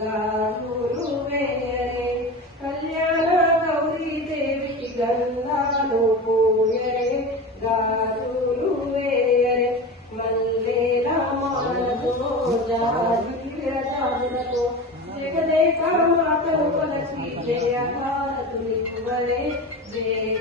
గాజులు వేయరే కళ్యాణ గౌరీ దేవికి గంధాలు పూయరే గాజులు వేయరే మల్లేల మాలతో జాజులతో జగదేక మాతను కొలచి జయ హారతులివ్వరే జయ